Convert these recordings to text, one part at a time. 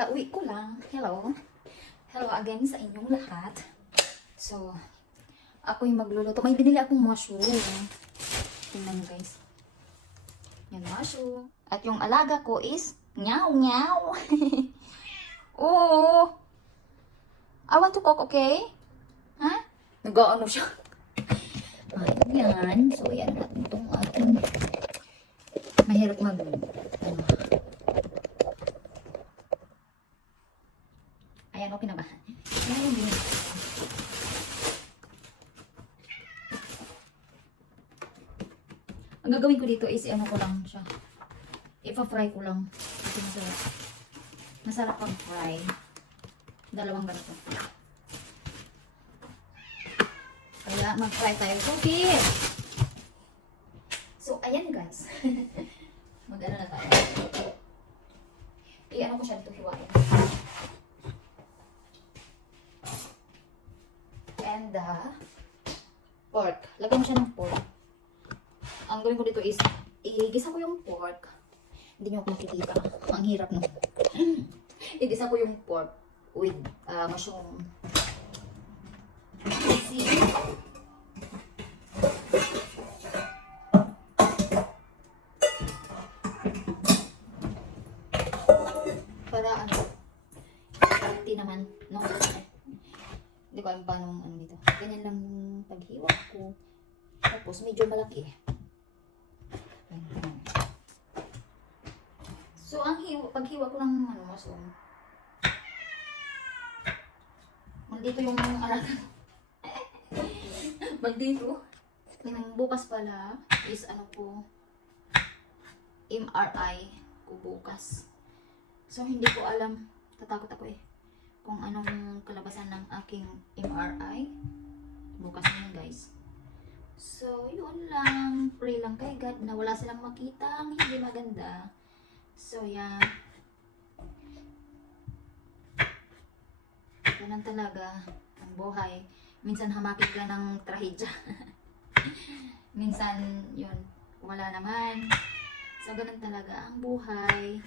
Kakauwi ko lang. Hello. Hello again sa inyong lahat. So, ako yung magluluto. May binili akong mushroom. Tingnan nyo guys. Yan, mushroom. At yung alaga ko is nyaw nyaw. Oo. I want to cook, okay? Ha? Nag-ano siya. Ayan. So, yan natin itong ating mahirap mag... Ano. Ayan, okay na ba? Ayan yung binili. Ang gagawin ko dito is ano ko lang siya. Ipa-fry ko lang. Kasi masarap. Masarap pang fry. Dalawang ganito. Kaya mag-fry tayo. Okay! So, ayan guys. Mag-ano na tayo. I-ano ko siya dito hiwain. And the pork. Lagyan mo siya ng pork. Ang gawin ko dito is, igisa ko yung pork. Hindi nyo ako makikita. Ang hirap no. Igisa ko yung pork with mushroom. See? Para ano, hindi naman, no? Hindi ko alam paano ano dito. Ganyan lang yung paghiwa ko. Tapos medyo malaki eh. So ang paghiwa ko ng ano, mushroom. Mandito yung alaga. Mandito. Yung bukas pala is ano po, MRI ko bukas. So hindi ko alam, tatakot ako eh, kung anong kalabasan ng aking MRI. Bukas na yun guys. So yun lang, pray lang kay God na wala silang makita ang hindi maganda. So yan. Ganun talaga ang buhay. Minsan hamakit ka ng trahedya. Minsan yun, wala naman. So ganun talaga ang buhay.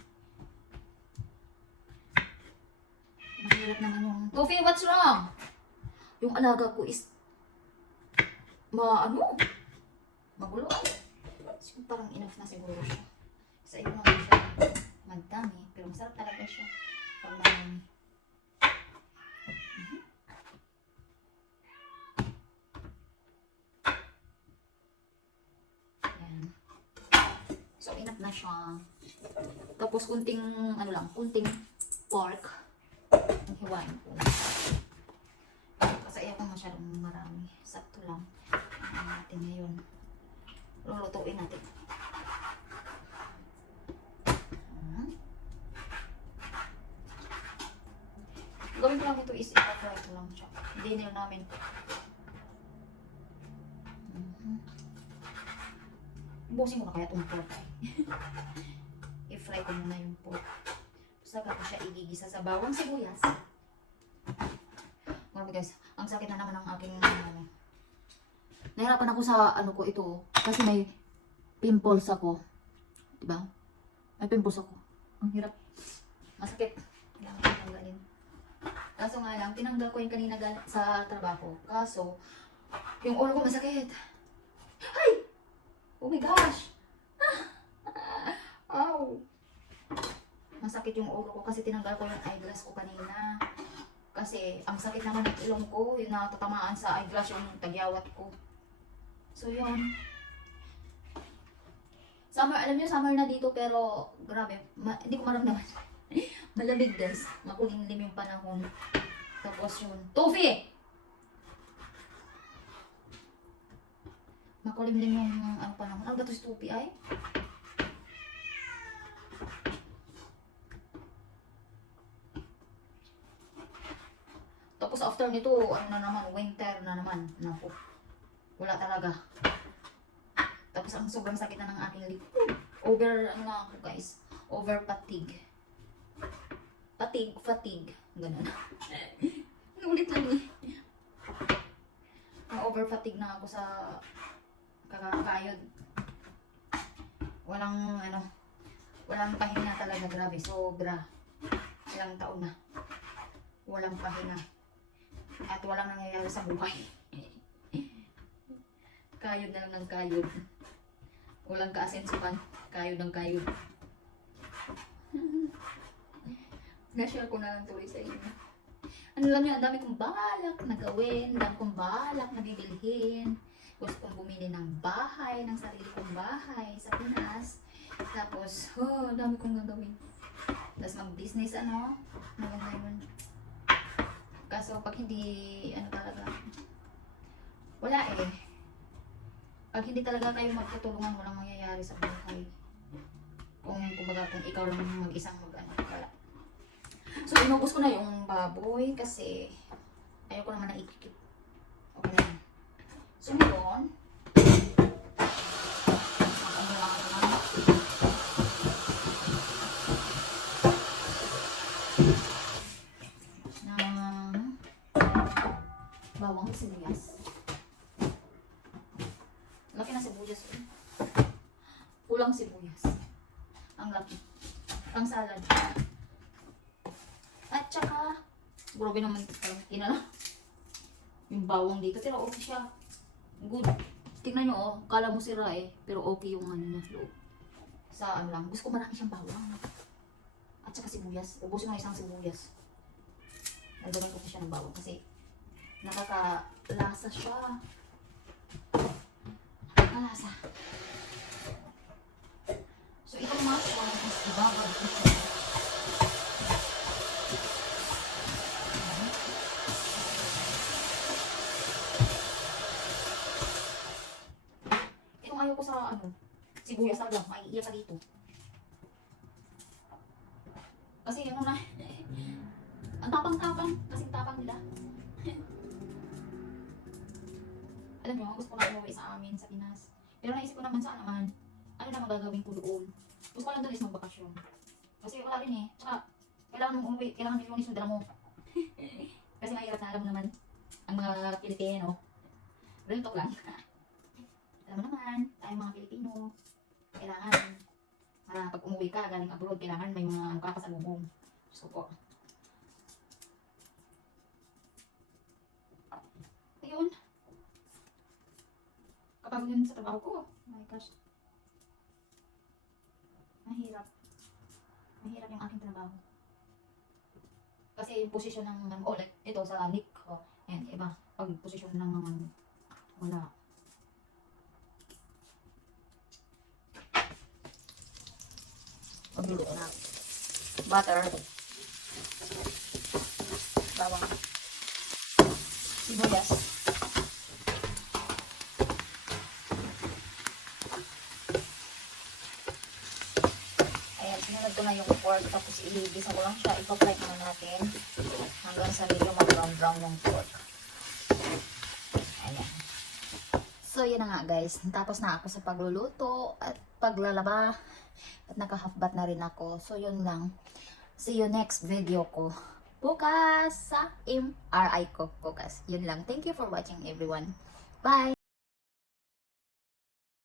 Mahirap naman yung... Coffee, what's wrong? Yung alaga ko is... Magulo. So, parang enough na siguro siya. Sa iyo naman siya magdami. Pero masarap talaga siya. Pag marami. Ayan. So, enough na siya. Tapos, kunting, ano lang, kunting pork. Hiwain ko. Kasi ayaw ko masyadong marami. Sakto lang. Ano natin ngayon. Lulutuin natin. Gawin ko lang ito is i-fry ko lang siya. Dinner namin. Busin ko na kaya itong pork. I-fry ko muna yung pork. Saka ko siya igigisa sa bawang sibuyas. Grabe guys, ang sakit na naman ng aking ano. Nahirapan ako sa ano ko ito kasi may pimples ako. Diba? May pimples ako. Ang hirap. Masakit. Kailangan ko tanggalin. Kaso nga lang, tinanggal ko yung kanina sa trabaho. Kaso, yung ulo ko masakit. Ay! Oh my gosh! Ow! Masakit yung ulo ko kasi tinanggal ko yung eyeglass ko kanina. Kasi ang sakit naman ng ilong ko, yung natatamaan sa eyeglass yung tagyawat ko. So yun. Summer, alam nyo, summer na dito pero grabe, hindi ko maramdaman. Malamig guys, makulimlim yung panahon. Tapos yun, Tofi! Makulimlim yung ano panahon. Ano ba ito si Tofi ay? Tapos after nito, ano na naman, winter na naman. Naku, wala talaga. Tapos ang sobrang sakit na ng aking lip. Over, ano na ako guys, over fatigue. Fatigue. Ganun. Nulit lang eh. Over fatigue na ako sa kakakayod. Walang pahinga talaga, grabe, sobra. ilang taon na. Walang pahinga. At walang nangyayari sa buhay. Kayod na lang ng kayod. Walang kaasensuhan. Kayod ng kayod. Na-share ko na lang tuloy sa inyo. Ano lang yan, ang dami kong balak na gawin, ang dami kong balak na bibilhin. Gusto kong bumili ng bahay, ng sarili kong bahay sa Pinas. Tapos, ang dami kong gagawin. Tapos mag-business, maganda yun. Kaso pag hindi, talaga, wala eh. Pag hindi talaga kayo magtutulungan, walang mangyayari sa buhay. Kung ikaw lang mag-isang wala. So, inubos ko na yung baboy kasi ayoko naman na ikikip. Okay na yun. So, ngayon, ng bawang sibuyas. Laki na sibuyas. Kulang sibuyas. Ang laki. Ang salad. At saka, grabe naman kinala. Yung bawang dito, pero okay siya. Good. Tingnan nyo, kala mo sira eh. Pero okay yung niya, loob. Sa lang, gusto ko marami siyang bawang. At saka sibuyas. Ubusin mo na isang sibuyas. Nagdagan ko siya ng bawang kasi nakakalasa siya. Nakakalasa. So, ito naman, mas ibabag ko siya. Ayaw ko sa sibuyas na lang, maiiyak ka dito. Kasi na, ang tapang-tapang, kasing tapang nila. Alam nyo, gusto ko na umuwi sa amin, sa Pinas. Pero naisip ko naman saan naman, ano na magagawin ko doon. Gusto ko lang doon is magbakasyon. Kasi wala rin eh, tsaka, kailangan mong umuwi, kailangan milyonis yung dala mo. Kasi mahirap na alam mo naman, ang mga Pilipino. Real talk lang. Alam mo naman, tayong mga Pilipino, kailangan, para pag umuwi ka, galing abroad, kailangan may mga kakasalubong. So po. Ayun. Kapag yun sa trabaho ko, oh my gosh. Mahirap. Mahirap yung aking trabaho. Kasi yung posisyon ng, like, ito sa Nick, and iba, pag posisyon ng, wala. Magluluto na. Butter. Bawang. Sibuyas. Ayan, sinunod ko na yung pork. Tapos ilibisa ko lang siya. Ipa-fry naman natin. Hanggang sa medyo mag-brown-brown yung pork. Ayan. So, yun na nga guys. Tapos na ako sa pagluluto at paglalaba. At naka-half bath na rin ako. So, yun lang. See you next video ko. Bukas sa MRI ko. Bukas. Yun lang. Thank you for watching everyone. Bye!